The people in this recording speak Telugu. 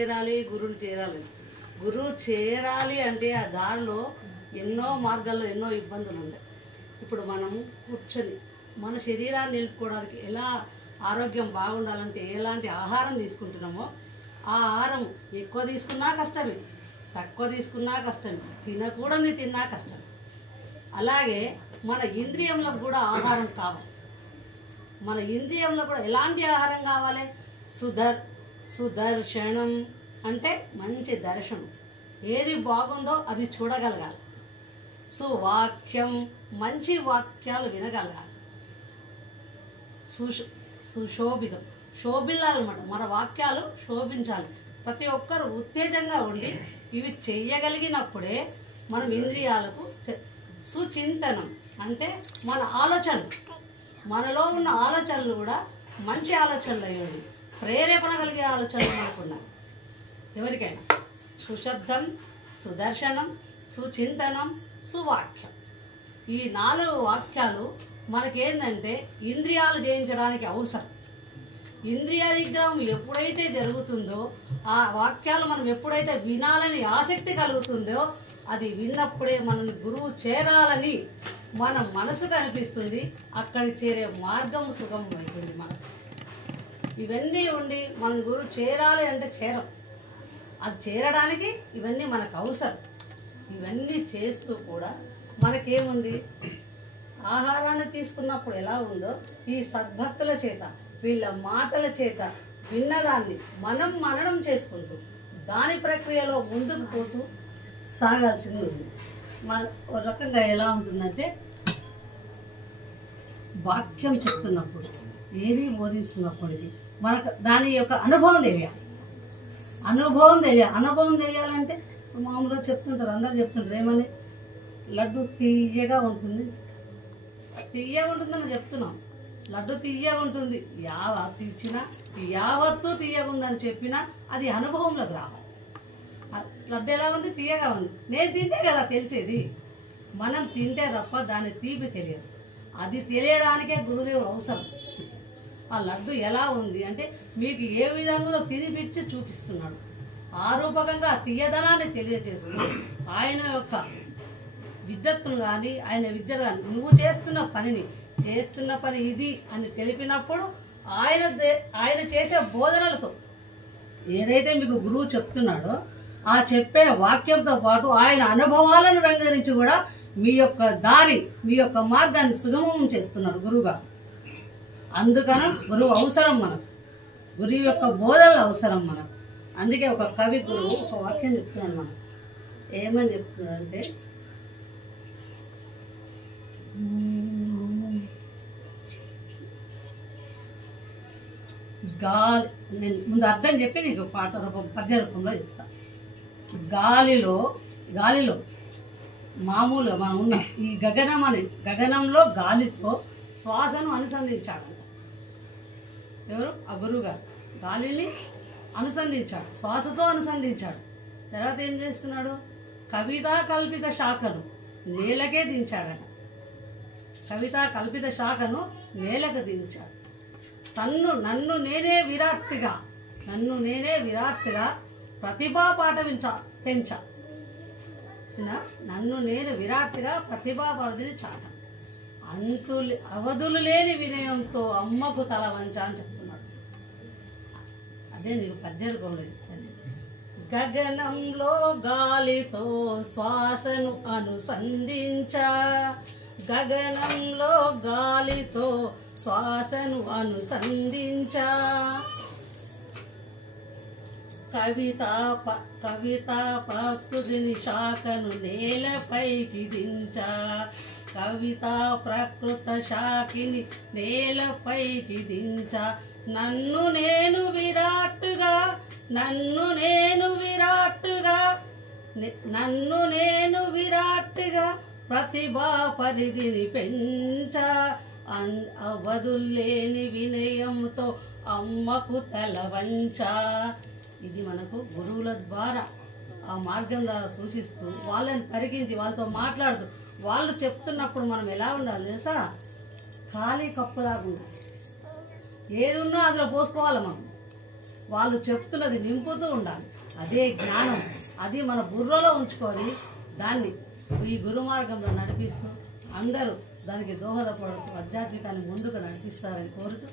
చేరాలి, గురువుని చేరాలి. గురువు చేరాలి అంటే ఆ దారిలో ఎన్నో మార్గాల్లో ఎన్నో ఇబ్బందులు ఉంటాయి. ఇప్పుడు మనం కూర్చొని మన శరీరాన్ని నిలుపుకోవడానికి ఎలా ఆరోగ్యం బాగుండాలంటే ఎలాంటి ఆహారం తీసుకుంటున్నామో ఆ ఆహారం ఎక్కువ తీసుకున్నా కష్టమే, తక్కువ తీసుకున్నా కష్టమే, తినకూడని తిన్నా కష్టమే. అలాగే మన ఇంద్రియంలకు కూడా ఆహారం కావాలి. మన ఇంద్రియంలో కూడా ఎలాంటి ఆహారం కావాలి? సుదర్శనం అంటే మంచి దర్శనం, ఏది బాగుందో అది చూడగలగాలి. సువాక్యం మంచి వాక్యాలు వినగలగాలి. సుశోభితం శోభిల్లాలన్నమాట, మన వాక్యాలు శోభించాలి. ప్రతి ఒక్కరు ఉత్తేజంగా ఉండి ఇవి చెయ్యగలిగినప్పుడే మనం ఇంద్రియాలకు. సుచింతనం అంటే మన ఆలోచనలు, మనలో ఉన్న ఆలోచనలు కూడా మంచి ఆలోచనలు అయ్యండి, ప్రేరేపణ కలిగే ఆలోచనలు మనకున్నాయి. ఎవరికైనా సుశబ్దం, సుదర్శనం, సుచింతనం, సువాక్యం, ఈ 4 వాక్యాలు మనకేంటంటే ఇంద్రియాలు జయించడానికి అవసరం. ఇంద్రియ నిగ్రహం ఎప్పుడైతే జరుగుతుందో, ఆ వాక్యాలు మనం ఎప్పుడైతే వినాలని ఆసక్తి కలుగుతుందో, అది విన్నప్పుడే మనల్ని గురువు చేరాలని మన మనసుకు అనిపిస్తుంది. అక్కడికి చేరే మార్గం సుగమం అవుతుంది మనకు. ఇవన్నీ ఉండి మనం గురువు చేరాలి అంటే చేరం. అది చేరడానికి ఇవన్నీ మనకు అవసరం. ఇవన్నీ చేస్తూ కూడా మనకేముంది, ఆహారాన్ని తీసుకున్నప్పుడు ఎలా ఉందో ఈ సద్భక్తుల చేత, వీళ్ళ మాటల చేత విన్నదాన్ని మనం మననం చేసుకుంటూ దాని ప్రక్రియలో ముందుకు పోతూ సాగాల్సింది ఉంది. మన ఒక రకంగా ఎలా ఉంటుందంటే, వాక్యం చెప్తున్నప్పుడు, ఏది బోధిస్తున్నప్పటికీ మనకు దాని యొక్క అనుభవం తెలియాలి. అనుభవం తెలియాలంటే మామూలుగా చెప్తుంటారు, అందరూ చెప్తుంటారు ఏమని, లడ్డు తీయగా ఉంటుంది, తీయగా ఉంటుందని చెప్తున్నాం. లడ్డు తీయగా ఉంటుంది, ఇచ్చినా యావత్తు తీయగా ఉందని చెప్పినా అది అనుభవంలోకి రావాలి. లడ్డు ఎలా ఉంది? తీయగా ఉంది. నేను తింటే కదా తెలిసేది. మనం తింటే తప్ప దాని తీపి తెలియదు. అది తెలియడానికే గురుదేవుడు అవసరం. ఆ లడ్డు ఎలా ఉంది అంటే మీకు ఏ విధంగా తినిపించి చూపిస్తున్నాడు. ఆ రూపకంగా తీయదనాన్ని తెలియజేస్తూ ఆయన యొక్క విద్యత్తును కానీ, ఆయన విద్యను కానీ, నువ్వు చేస్తున్న పని ఇది అని తెలిపినప్పుడు ఆయన చేసే బోధనలతో ఏదైతే మీకు గురువు చెప్తున్నాడో ఆ చెప్పే వాక్యంతో పాటు ఆయన అనుభవాలను రంగరించి కూడా మీ యొక్క దారి, మీ యొక్క మార్గాన్ని సుగమం చేస్తున్నాడు గురువుగారు. అందుకని గురువు అవసరం మనకు, గురువు యొక్క బోధనలు అవసరం మనకు. అందుకే ఒక కవి గురువు ఒక వాక్యం చెప్తున్నాడు మనకు. ఏమని చెప్తున్నాడంటే, గాలి, నేను ముందు అర్థం చెప్పి నీకు పాట రూపం పద్య రూపంలో చెప్తాను. గాలిలో మామూలుగా మనం ఉన్న ఈ గగనంలో గాలితో శ్వాసను అనుసంధించాడంట ఎవరు? ఆ గురువు గారు. గాలిని అనుసంధించాడు, శ్వాసతో అనుసంధించాడు. తర్వాత ఏం చేస్తున్నాడు? కవితా కల్పిత శాఖను నేలకే దించాడట. కవితా కల్పిత శాఖను నేలకు దించాడు. నన్ను నేనే విరాట్గా ప్రతిభా పాట పెంచా. నన్ను నేను విరాట్గా ప్రతిభా పాటని చాట. అవధులు లేని వినయంతో అమ్మకు తల వంచా అని చెప్తున్నాడు. అదే నీకు పద్య రూపంలో చెప్తాను. గగనంలో గాలితో శ్వాసను అనుసంధించా, గగనంలో గాలితో శ్వాసను అనుసంధించా, కవితా ప్రకృతిని శాఖను నేలపైకి దించా, కవితా ప్రకృత శాఖిని నేలపైకి దించా, నన్ను నేను విరాట్టుగా ప్రతిభా పరిధిని పెంచా, అవధుల్లేని వినయంతో అమ్మకు తల వంచా. ఇది మనకు గురువుల ద్వారా ఆ మార్గం ద్వారా సూచిస్తూ వాళ్ళని పరికించి వాళ్ళతో మాట్లాడుతూ వాళ్ళు చెప్తున్నప్పుడు మనం ఎలా ఉండాలి తెలుసా? ఖాళీ కప్పులాగా ఉండాలి. ఏది ఉన్నా అందులో పోసుకోవాలి మనం. వాళ్ళు చెప్తున్నది నింపుతూ ఉండాలి. అదే జ్ఞానం, అది మన బుర్రలో ఉంచుకొని దాన్ని ఈ గురు మార్గంలో నడిపిస్తూ అందరూ దానికి దోహదపడుతూ ఆధ్యాత్మికాన్ని ముందుకు నడిపిస్తారని కోరుతూ